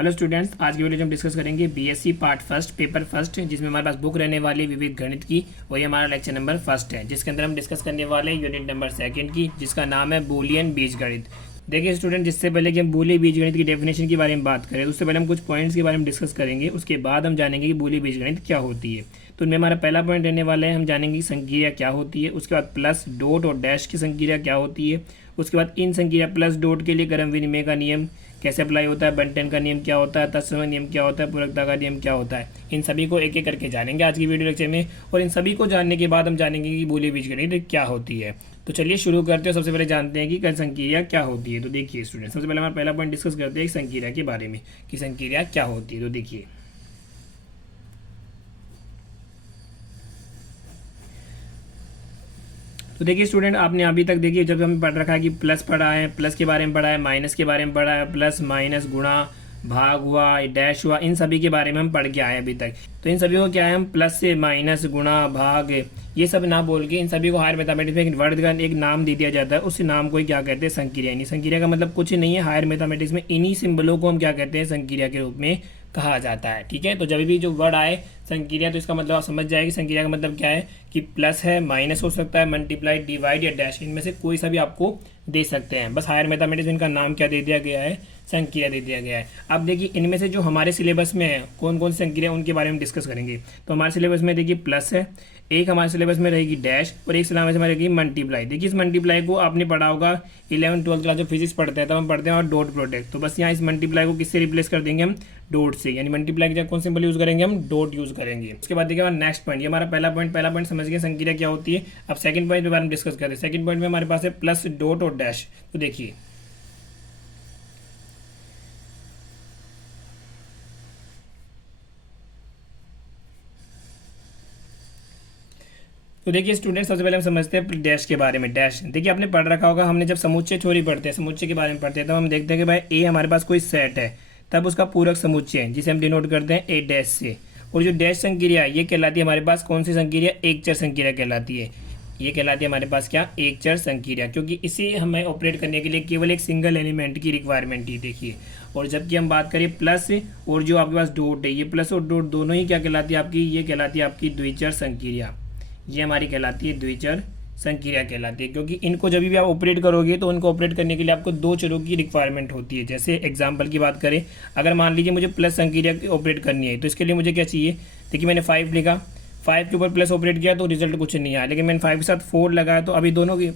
Hello students, आज की video में हम डिस्कस करेंगे BSc part first paper first, जिसमें हमारे पास बुक रहने वाली विविध गणित की। वही हमारा लेक्चर नंबर फर्स्ट है, जिसके अंदर हम डिस्कस करने वाले हैं यूनिट नंबर सेकंड की, जिसका नाम है बूलियन बीजगणित। देखिए स्टूडेंट, जिससे पहले कि हम बूलियन बीजगणित की डेफिनेशन के बारे में बात करें, उससे पहले हम कुछ पॉइंट्स के बारे में डिस्कस करेंगे। उसके बाद हम जानेंगे कि बूलियन बीजगणित क्या होती है। तो उनमें हमारा पहला पॉइंट रहने वाला है, हम जानेंगे कि संक्रिया क्या होती है। उसके बाद प्लस, डॉट और डैश की संक्रिया क्या होती है। उसके बाद इन संक्रिया प्लस डॉट के लिए क्रम विनिमय का नियम कैसे अप्लाई होता है, बंटन का नियम क्या होता है, तत्सम नियम क्या होता है, पूरकता का नियम क्या होता है। इन सभी को एक एक करके जानेंगे आज की वीडियो लेक्चर में। और इन सभी को जानने के बाद हम जानेंगे कि बूलियन बीजगणित क्या होती है। तो चलिए शुरू करते हैं। सबसे पहले जानते हैं कि संक्रिया क्या होती है। तो देखिए स्टूडेंट, सबसे पहले हमारा पहला पॉइंट डिस्कस करते हैं संक्रिया के बारे में कि संक्रिया क्या होती है। तो देखिए स्टूडेंट, आपने अभी तक देखिए जब हमें पढ़ रखा है कि प्लस पढ़ा है, प्लस के बारे में पढ़ा है, माइनस के बारे में पढ़ा है, प्लस माइनस गुणा भाग हुआ, डैश हुआ, इन सभी के बारे में हम पढ़ के आए अभी तक। तो इन सभी को क्या है, हम प्लस से माइनस गुणा भाग ये सब ना बोल के इन सभी को हायर मैथमेटिक्स में एक वर्ड का एक नाम दे दिया जाता है। उस नाम को ही क्या कहते हैं, संक्रिया। यानी संक्रिया का मतलब कुछ नहीं है, हायर मैथमेटिक्स में इन्हीं सिंबलों को हम क्या कहते हैं, संक्रिया के रूप में कहा जाता है। ठीक है, तो जब भी जो वर्ड आए संक्रिया, तो इसका मतलब आप समझ जाएगी संक्रिया का मतलब क्या है कि प्लस है, माइनस हो सकता है, मल्टीप्लाई, डिवाइड या डैश, इनमें से कोई सा भी आपको दे सकते हैं। बस हायर मैथमेटिक्स में इनका नाम क्या दे दिया गया है, संक्रिया दे दिया गया है। अब देखिए इनमें से जो हमारे सिलेबस में है कौन कौन सी संक्रिया, उनके बारे में डिस्कस करेंगे। तो हमारे सिलेबस में देखिए प्लस है, एक हमारे सिलेबस में रहेगी डैश, और एक सिलेबस में रहेगी मल्टीप्लाई। देखिए इस मल्टीप्लाई को आपने पढ़ा होगा 11th 12th क्लास जो फिजिक्स पढ़ते हैं तब हम पढ़ते हैं, और डॉट प्रोडक्ट। तो बस यहाँ इस मल्टीप्लाई को किससे रिप्लेस कर देंगे, हम डॉट से। यानी मल्टीप्लाई की जगह कौन सिंबल यूज करेंगे, हम डॉट यूज करेंगे। उसके बाद देखिए हमारा नेक्स्ट पॉइंट, ये हमारा पहला पॉइंट समझ गए संक्रिया क्या होती है। अब सेकंड पॉइंट के बारे में डिस्कस करें। सेकंड पॉइंट में हमारे पास है प्लस, डॉट और डैश। तो देखिए स्टूडेंट, सबसे पहले हम समझते हैं डैश के बारे में। डैश देखिए आपने पढ़ रखा होगा, हमने जब समुच्चय थ्योरी पढ़ते हैं, समुच्चय के बारे में पढ़ते हैं, तब हम देखते हैं कि भाई ए हमारे पास कोई सेट है, तब उसका पूरक समुच्चय है जिसे हम डिनोट करते हैं ए डैश से। और जो डैश संक्रिया ये कहलाती है हमारे पास कौन सी संक्रिया, एक चर संक्रिया कहलाती है। ये कहलाती है हमारे पास क्या, एक चर संक्रिया, क्योंकि इसे हमें ऑपरेट करने के लिए केवल एक सिंगल एलिमेंट की रिक्वायरमेंट ही। देखिए, और जबकि हम बात करें प्लस और जो आपके पास डॉट है, ये प्लस और डॉट दोनों ही क्या कहलाती है आपकी, ये कहलाती है आपकी द्विचर संक्रिया। ये हमारी कहलाती है द्विचर संक्रिया कहलाती है, क्योंकि इनको जब भी आप ऑपरेट करोगे तो उनको ऑपरेट करने के लिए आपको दो चरों की रिक्वायरमेंट होती है। जैसे एग्जांपल की बात करें, अगर मान लीजिए मुझे प्लस संक्रिया ऑपरेट करनी है, तो इसके लिए मुझे क्या चाहिए। देखिए मैंने 5 लिखा, 5 के ऊपर प्लस ऑपरेट किया तो रिजल्ट कुछ नहीं आया, लेकिन मैंने 5 के साथ 4 लगाया तो अभी दोनों की,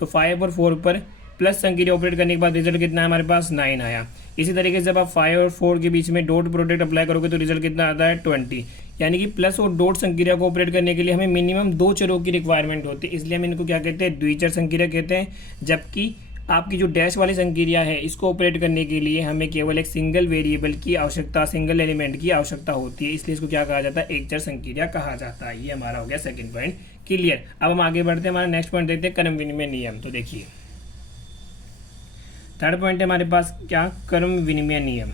तो 5 और 4 पर प्लस संक्रिया ऑपरेट करने के बाद रिजल्ट कितना है हमारे पास, 9 आया। इसी तरीके से जब आप 5 और 4 के बीच में डॉट प्रोडक्ट अप्लाई करोगे तो रिजल्ट कितना आता है, 20। यानी कि प्लस और डॉट संक्रिया को ऑपरेट करने के लिए हमें मिनिमम दो चरों की रिक्वायरमेंट होती है, इसलिए हम इनको क्या कहते हैं, द्विचर संक्रिया कहते हैं। जबकि आपकी जो डैश वाली संक्रिया है, इसको ऑपरेट करने के लिए हमें केवल एक सिंगल वेरिएबल की आवश्यकता, सिंगल एलिमेंट की आवश्यकता होती है, इसलिए इसको क्या कहा जाता है, एक चर संक्रिया कहा जाता है। ये हमारा हो गया सेकंड पॉइंट क्लियर। अब हम आगे बढ़ते हैं, हमारा नेक्स्ट पॉइंट देखते हैं क्रम विनिमय नियम। तो देखिए थर्ड पॉइंट है हमारे पास क्या, क्रम विनिमय नियम।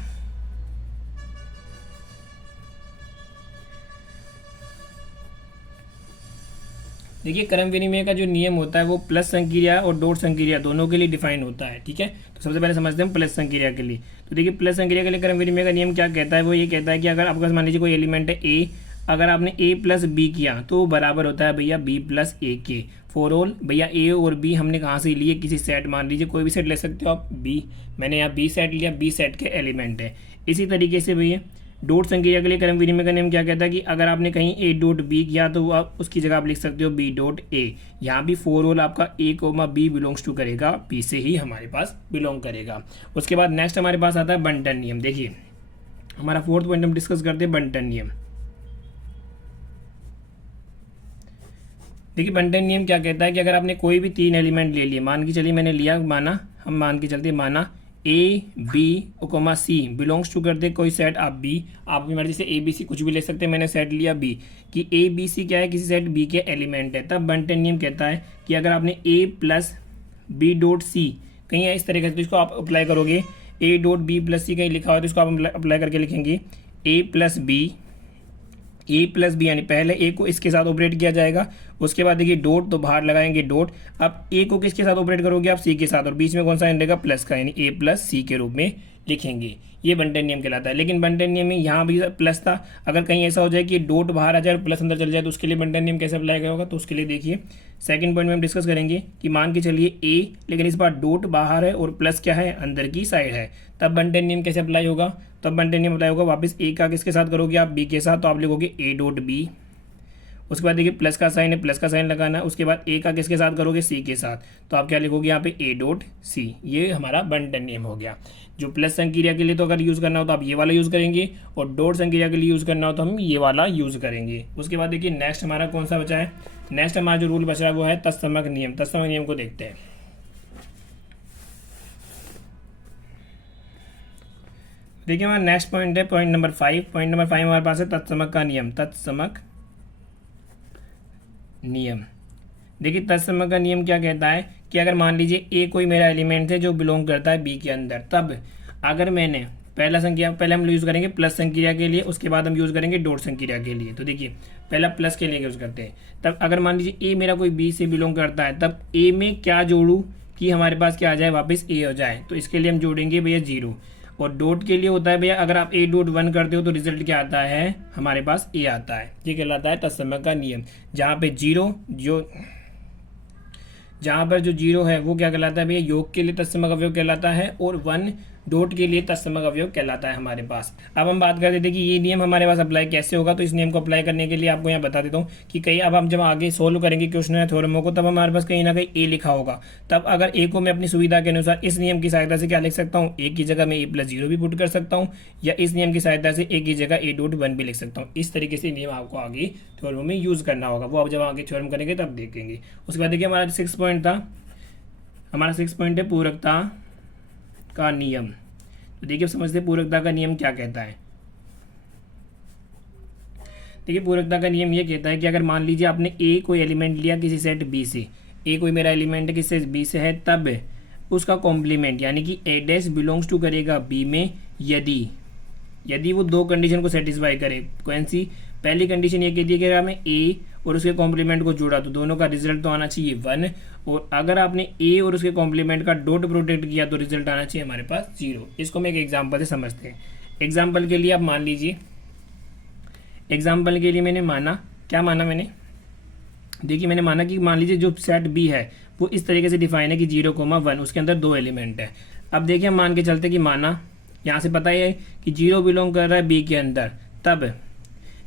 देखिए क्रम विनिमय का जो नियम होता है वो प्लस संक्रिया और डॉट संक्रिया दोनों के लिए डिफाइन होता है। ठीक है, तो सबसे पहले समझते हैं प्लस संक्रिया के लिए। तो देखिए प्लस संक्रिया के लिए क्रम विनिमय का नियम क्या कहता है, वो ये कहता है कि अगर आपके पास मान लीजिए कोई एलिमेंट है ए, अगर आपने ए प्लस बी किया तो बराबर होता है भैया बी प्लस ए के। फॉर ऑल भैया ए और बी हमने कहाँ से लिए, किसी सेट, मान लीजिए कोई भी सेट ले सकते हो आप, बी, मैंने यहाँ बी सेट लिया, बी सेट के एलिमेंट है। इसी तरीके से भैया डॉट संक्रिया के लिए क्रम विनिमय का नियम क्या कहता है कि अगर आपने कहीं ए डॉट बी किया तो आप उसकी जगह आप लिख सकते हो बी डॉट ए। यहाँ भी फॉर ऑल आपका ए कोमा बी बिलोंग्स टू करेगा, बी से ही हमारे पास बिलोंग करेगा। उसके बाद नेक्स्ट हमारे पास आता है बंटन नियम। देखिए हमारा फोर्थ पॉइंट हम डिस्कस करते हैं बंटन नियम। देखिए बंटन नियम क्या कहता है कि अगर आपने कोई भी 3 एलिमेंट ले लिए, मान के चलिए मैंने लिया, माना हम मान के चलते माना a b comma c belongs to करते कोई सेट, आप बी, आप अपनी मर्जी से ए बी सी कुछ भी ले सकते हैं, मैंने सेट लिया बी कि ए बी सी क्या है, किसी सेट बी के एलिमेंट है। तब बंटन नियम कहता है कि अगर आपने ए प्लस बी डॉट सी कहीं है इस तरीके से, तो इसको आप अप्लाई करोगे, ए डॉट बी प्लस सी कहीं लिखा हो तो इसको आप अप्लाई करके लिखेंगे ए प्लस बी, ए प्लस बी, यानी पहले ए को इसके साथ ऑपरेट किया जाएगा, उसके बाद देखिए डॉट, तो बाहर लगाएंगे डॉट। अब ए को किसके साथ ऑपरेट करोगे आप, सी के साथ, और बीच में कौन सा रहेगा, प्लस का, यानी ए प्लस सी के रूप में लिखेंगे, ये बंटन नियम कहलाता है। लेकिन बंटन नियम में यहाँ भी प्लस था, अगर कहीं ऐसा हो जाए कि डॉट बाहर आ जाए और प्लस अंदर चल जाए तो उसके लिए बंटन नियम कैसे अप्लाई होगा, तो उसके लिए देखिए सेकंड पॉइंट में हम डिस्कस करेंगे कि मान के चलिए ए, लेकिन इस बार डॉट बाहर है और प्लस क्या है, अंदर की साइड है, तब बंटन नियम कैसे अप्लाई होगा। तब बंटन नियम अप्लाई होगा, वापस ए का किसके साथ करोगे आप, बी के साथ, तो आप लिखोगे ए डॉट बी। उसके बाद देखिए प्लस का साइन है, प्लस का साइन लगाना है। उसके बाद ए का किसके साथ करोगे, सी के साथ, तो आप क्या लिखोगे यहाँ पे ए डॉट सी। ये हमारा बंटन नियम हो गया। जो प्लस संक्रिया के लिए तो अगर यूज़ करना हो तो आप ये वाला यूज़ करेंगे, और डॉट संक्रिया के लिए यूज़ करना हो तो हम ये वाला यूज़ करेंगे। उसके बाद देखिए नेक्स्ट हमारा कौन सा बचा है, नेक्स्ट हमारा जो रूल बचा है वो है तत्समक नियम। तत्समक नियम को देखते हैं। देखिए हमारा नेक्स्ट पॉइंट है पॉइंट नंबर 5। पॉइंट नंबर 5 हमारे पास है तत्समक का नियम। तत्समक नियम, देखिए तत्समक का नियम क्या कहता है कि अगर मान लीजिए ए कोई मेरा एलिमेंट है जो बिलोंग करता है बी के अंदर, तब अगर मैंने पहले हम यूज़ करेंगे प्लस संक्रिया के लिए, उसके बाद हम यूज़ करेंगे डॉट संक्रिया के लिए। तो देखिए पहला प्लस के लिए यूज़ करते हैं। तब अगर मान लीजिए ए मेरा कोई बी से बिलोंग करता है, तब ए में क्या जोड़ूँ कि हमारे पास क्या आ जाए, वापस ए हो जाए, तो इसके लिए हम जोड़ेंगे भैया 0। और डॉट के लिए होता है भैया अगर आप ए डॉट 1 करते हो तो रिजल्ट क्या आता है, हमारे पास ए आता है। ये कहलाता है तत्समक का नियम। जहाँ पर जो 0 है वो क्या कहलाता है भैया, योग के लिए तत्समक अवयव कहलाता है, और 1 डॉट के लिए तत्समक अवयव कहलाता है हमारे पास। अब हम बात करते थे कि ये नियम हमारे पास अप्लाई कैसे होगा, तो इस नियम को अप्लाई करने के लिए आपको यहाँ बता देता हूँ कि कहीं अब हम जब आगे सोल्व करेंगे क्वेश्चन या थ्योरमों को, तब हमारे पास कहीं ना कहीं ए लिखा होगा। तब अगर ए को मैं अपनी सुविधा के अनुसार इस नियम की सहायता से क्या लिख सकता हूँ, ए की जगह मैं ए प्लस 0 भी पुट कर सकता हूँ, या इस नियम की सहायता से ए की जगह ए डॉट 1 भी लिख सकता हूँ। इस तरीके से नियम आपको आगे थ्योरमों में यूज़ करना होगा, वो आप जब आगे थ्योरम करेंगे तब देखेंगे। उसके बाद देखिए हमारा 6 पॉइंट था, हमारा 6 पॉइंट है पूरकता का नियम। तो देखिए समझते हैं पूरकता का नियम क्या कहता है। देखिए पूरकता का नियम ये कहता है कि अगर मान लीजिए आपने ए कोई एलिमेंट लिया किसी सेट बी से, ए कोई मेरा एलिमेंट है किसी बी से है, तब उसका कॉम्प्लीमेंट यानी कि ए डैश बिलोंग्स टू करेगा बी में यदि वो 2 कंडीशन को सेटिस्फाई करे। कौन सी, पहली कंडीशन ये कहती है कि अगर हमें ए और उसके कॉम्प्लीमेंट को जोड़ा तो दोनों का रिजल्ट तो आना चाहिए 1, और अगर आपने ए और उसके कॉम्प्लीमेंट का डॉट प्रोडक्ट किया तो रिजल्ट आना चाहिए हमारे पास 0। इसको मैं एक एग्जांपल से समझते हैं। एग्जांपल के लिए आप मान लीजिए, एग्जांपल के लिए मैंने माना, क्या माना मैंने, देखिए मैंने माना कि मान लीजिए जो सेट बी है वो इस तरीके से डिफाइन है कि 0,1, उसके अंदर 2 एलिमेंट है। अब देखिए हम मान के चलते कि माना यहाँ से पता है कि 0 बिलोंग कर रहा है बी के अंदर, तब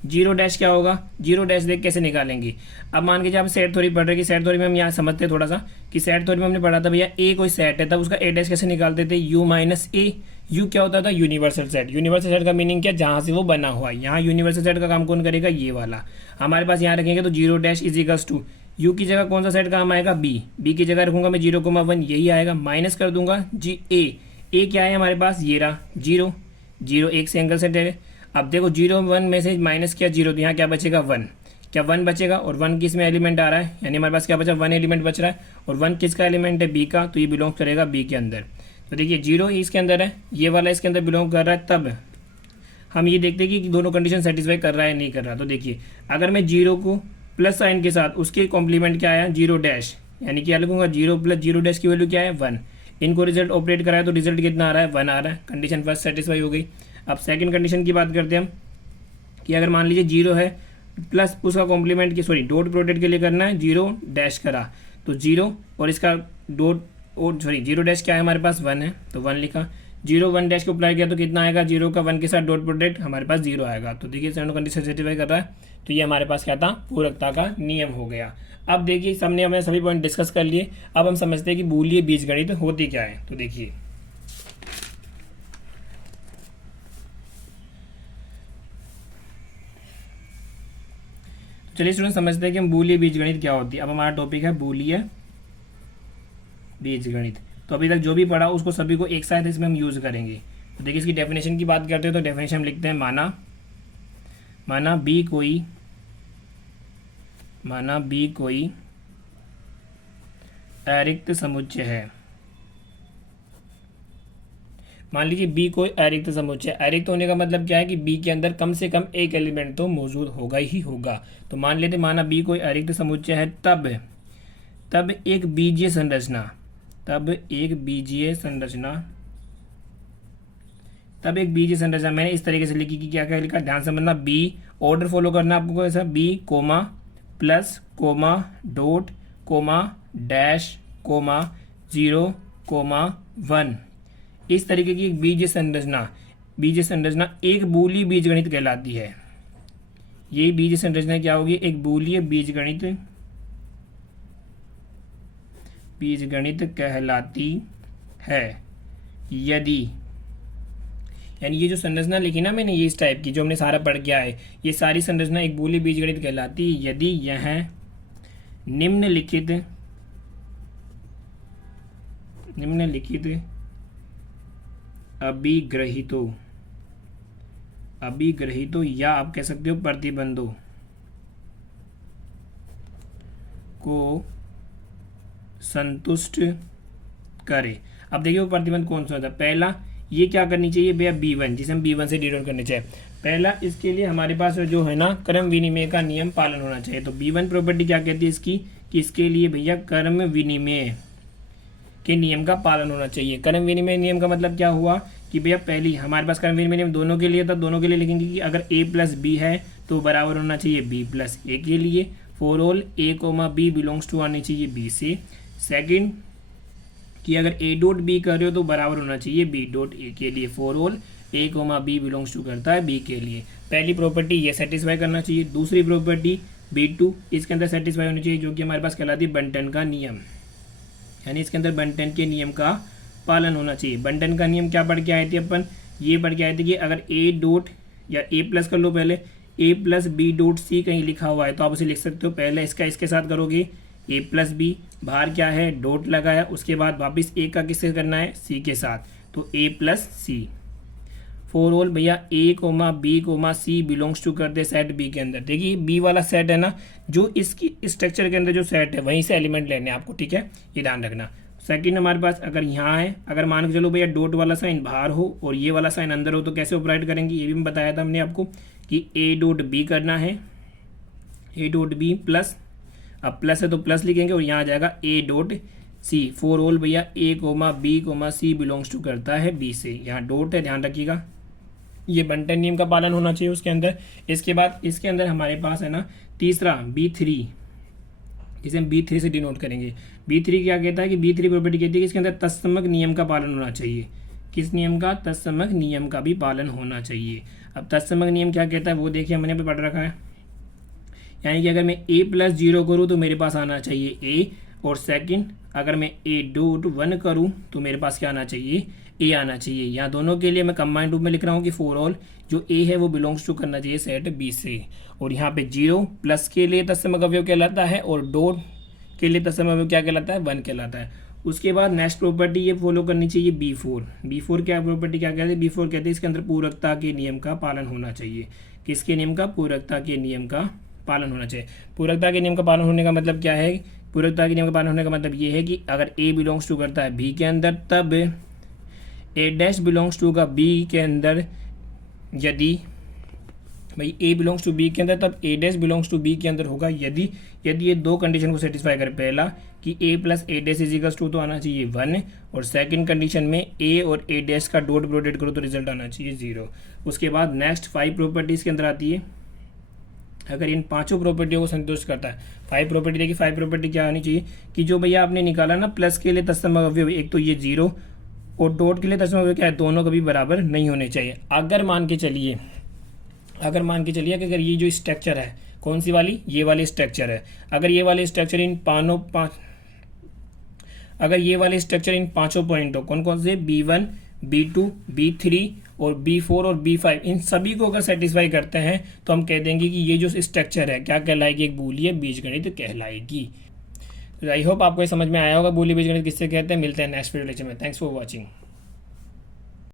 0 डैश क्या होगा, 0 डैश देख कैसे निकालेंगे। अब मान के जब सेट थ्योरी पढ़ रहे कि सेट थ्योरी में हम यहाँ समझते हैं थोड़ा सा कि सेट थ्योरी में हमने पढ़ा था भैया ए कोई सेट है, तब उसका ए डैश कैसे निकालते थे, यू माइनस ए। यू क्या होता था, यूनिवर्सल सेट। यूनिवर्सल सेट का मीनिंग क्या, जहाँ से वो बना हुआ है। यहाँ यूनिवर्सल सेट का काम कौन करेगा, ये वाला। हमारे पास यहाँ रखेंगे तो 0 dash is equals to u की जगह कौन सा सेट काम आएगा, बी की जगह रखूंगा मैं 0,1, यही आएगा। माइनस कर दूंगा जी ए क्या है हमारे पास, ये रहा 0 एक से एंगल सेट है। अब देखो 0,1 में से माइनस किया 0, तो यहाँ क्या बचेगा 1, क्या 1 बचेगा, और 1 किस में एलिमेंट आ रहा है, यानी हमारे पास क्या बचा 1 एलिमेंट बच रहा है, और 1 किसका एलिमेंट है, बी का, तो ये बिलोंग करेगा बी के अंदर। तो देखिए 0 इसके अंदर है, ये वाला इसके अंदर बिलोंग कर रहा है, तब हम ये देखते हैं कि दोनों कंडीशन सेटिस्फाई कर रहा है नहीं कर रहा। तो देखिए अगर मैं 0 को प्लस साइन के साथ, उसके कॉम्प्लीमेंट क्या आया 0 डैश, यानी क्या लिखूंगा 0 प्लस 0 डैश की वैल्यू क्या है 1, इनको रिजल्ट ऑपरेट कराया तो रिजल्ट कितना आ रहा है 1 आ रहा है। कंडीशन फर्स्ट सेटिस्फाई हो गई। अब सेकंड कंडीशन की बात करते हैं हम कि अगर मान लीजिए 0 है प्लस उसका कॉम्प्लीमेंट की डॉट प्रोडक्ट के लिए करना है 0 डैश करा, तो 0 और इसका डॉट और 0 डैश क्या है हमारे पास 1 है, तो 1 लिखा। 0 1 डैश को अप्लाई किया तो कितना आएगा, 0 का 1 के साथ डॉट प्रोडक्ट हमारे पास 0 आएगा। तो देखिए सेकंड कंडीशन सेटिस्फाई कर रहा है, तो ये हमारे पास क्या था, पूरकता का नियम हो गया। अब देखिए हमने हमें सभी पॉइंट डिस्कस कर लिए। अब हम समझते हैं कि बूलियन बीजगणित होती क्या है। तो देखिए चलिए स्टूडेंट समझते हैं कि हम बूलियन बीजगणित क्या होती है। अब हमारा टॉपिक है बूलियन बीजगणित। तो अभी तक जो भी पढ़ा उसको सभी को एक साथ इसमें हम यूज़ करेंगे। तो देखिए इसकी डेफिनेशन की बात करते हैं तो डेफिनेशन हम लिखते हैं माना बी कोई अरिक्त समुच्चय है। मान लीजिए बी कोई अरिक्त समुच्चय। अरिक्त होने का मतलब क्या है कि बी के अंदर कम से कम एक एलिमेंट तो मौजूद होगा ही होगा। तो मान लेते माना बी कोई अरिक्त समुच्चय है, तब एक बीजीय संरचना तब एक बीज संरचना मैंने इस तरीके से लिखी कि क्या क्या लिखा, ध्यान समझना। बी ऑर्डर फॉलो करना आपको, ऐसा b comma plus comma dot comma dash comma 0 comma 1, इस तरीके की एक बीज संरचना एक बूली बीजगणित कहलाती है। ये बीज संरचना क्या होगी, एक बूलीय बीजगणित कहलाती है। यदि, यानी ये जो संरचना लिखी ना मैंने, ये इस टाइप की जो हमने सारा पढ़ के आए, ये सारी संरचना एक बूली बीजगणित कहलाती है यदि यह निम्नलिखित अभिग्रहितों या आप कह सकते हो प्रतिबंधों को संतुष्ट करे। अब देखिए वो प्रतिबंध कौन सा होता है। पहला, ये क्या करनी चाहिए भैया, B1, जिसे हम B1 से डिनोट करने चाहिए। पहला, इसके लिए हमारे पास जो है ना क्रम विनिमय का नियम पालन होना चाहिए। तो B1 प्रॉपर्टी क्या कहती है इसकी, कि इसके लिए भैया क्रम विनिमय के नियम का पालन होना चाहिए। क्रम विनिमय नियम का मतलब क्या हुआ कि भैया पहली हमारे पास क्रम विनिमय नियम दोनों के लिए था, दोनों के लिए लिखेंगे कि अगर A प्लस B है तो बराबर होना चाहिए B प्लस A के लिए। For all A comma B belongs to आनी चाहिए B से। सेकंड, कि अगर A डॉट B कर रहे हो तो बराबर होना चाहिए B डॉट A के लिए। For all A comma B belongs to करता है B के लिए। पहली प्रॉपर्टी ये सेटिस्फाई करना चाहिए। दूसरी प्रॉपर्टी B2 इसके अंदर सेटिस्फाई होनी चाहिए, जो कि हमारे पास कहलाती है बंटन का नियम, यानी इसके अंदर बंटन के नियम का पालन होना चाहिए। बंटन का नियम क्या पढ़ के आए थे अपन, ये पढ़ के आए थे कि अगर A डॉट या A प्लस कर लो, पहले A plus B dot C कहीं लिखा हुआ है तो आप उसे लिख सकते हो। पहले इसका इसके साथ करोगे A प्लस B, बाहर क्या है डॉट लगाया, उसके बाद वापिस A का किससे करना है C के साथ, तो A plus C। For all भैया A comma B comma C belongs to करते सेट B के अंदर। देखिए B वाला सेट है ना, जो इसकी स्ट्रक्चर के अंदर जो सेट है वहीं से एलिमेंट लेने हैं आपको, ठीक है, ये ध्यान रखना। सेकंड, हमारे पास अगर यहाँ है, अगर मान के चलो भैया डॉट वाला साइन बाहर हो और ये वाला साइन अंदर हो तो कैसे ऑपरेट करेंगे, ये भी बताया था हमने आपको कि A डॉट B करना है, A डॉट B प्लस, अब प्लस है तो प्लस लिखेंगे और यहाँ आ जाएगा A dot C। For all भैया A comma B comma C belongs to करता है B से, यहाँ डॉट है, ध्यान रखिएगा। ये बंटन नियम का पालन होना चाहिए उसके अंदर। इसके बाद इसके अंदर हमारे पास है ना तीसरा B3, जिसे हम B3 से डिनोट करेंगे। B3 क्या कहता है कि B3 प्रॉपर्टी कहती है कि इसके अंदर तत्समक नियम का पालन होना चाहिए। किस नियम का, तत्समक नियम का भी पालन होना चाहिए। अब तत्समक नियम क्या कहता है वो देखिए हमने पे पढ़ रखा है, यानी कि अगर मैं A प्लस 0 करूँ तो मेरे पास आना चाहिए A, और सेकंड अगर मैं A डॉट 1 करूँ तो मेरे पास क्या आना चाहिए, A आना चाहिए। यहाँ दोनों के लिए मैं कंबाइंड रूप में लिख रहा हूँ कि फॉर ऑल जो A है वो बिलोंग्स टू करना चाहिए सेट B से। और यहाँ पे 0 प्लस के लिए तत्समक अवयव कहलाता है और डॉट के लिए तत्समक अवयव क्या कहलाता है, 1 कहलाता है। उसके बाद नेक्स्ट प्रॉपर्टी ये फॉलो करनी चाहिए B4 क्या प्रॉपर्टी क्या कहते हैं, B4 कहते हैं इसके अंदर पूरकता के नियम का पालन होना चाहिए। किसके नियम का, पूरकता के नियम का पालन होना चाहिए। पूरकता के नियम का पालन होने का मतलब क्या है, पूरकता के नियम का पालन होने का मतलब ये है कि अगर A बिलोंग्स टू करता है B के अंदर तब A डैश बिलोंग्स टू का B के अंदर, यदि भाई A बिलोंग्स टू B के अंदर तब A dash belongs to B के अंदर होगा यदि ये दो कंडीशन को सेटिस्फाई करे। पहला कि A plus A dash is equals to तो आना चाहिए 1, और सेकंड कंडीशन में A और A डैश का डॉट प्रोडक्ट करो तो रिजल्ट आना चाहिए 0। उसके बाद नेक्स्ट 5 प्रॉपर्टीज के अंदर आती है, अगर इन पांचों प्रॉपर्टियों को संतुष्ट करता है। 5 प्रॉपर्टी देखिए, 5 प्रॉपर्टी क्या आनी चाहिए कि जो भैया आपने निकाला ना प्लस के लिए तत्समक अवयव, एक तो ये 0 और डॉट के लिए तत्समक अवयव क्या है, दोनों कभी बराबर नहीं होने चाहिए। अगर मान के चलिए कि अगर ये जो स्ट्रक्चर है, कौन सी वाली, ये वाली स्ट्रक्चर है, अगर ये वाले स्ट्रक्चर इन पांचों पॉइंटों कौन कौन से B1 B2 B3 और B4 और B5 इन सभी को अगर सेटिस्फाई करते हैं तो हम कह देंगे कि ये जो स्ट्रक्चर है क्या कहलाएगी, एक बूलीय बीजगणित कहलाएगी। आई होप आपको ये समझ में आया होगा बूलीय बीजगणित किससे कहते हैं। मिलते हैं नेक्स्ट वीडियो लेक्चर में। Thanks for watching.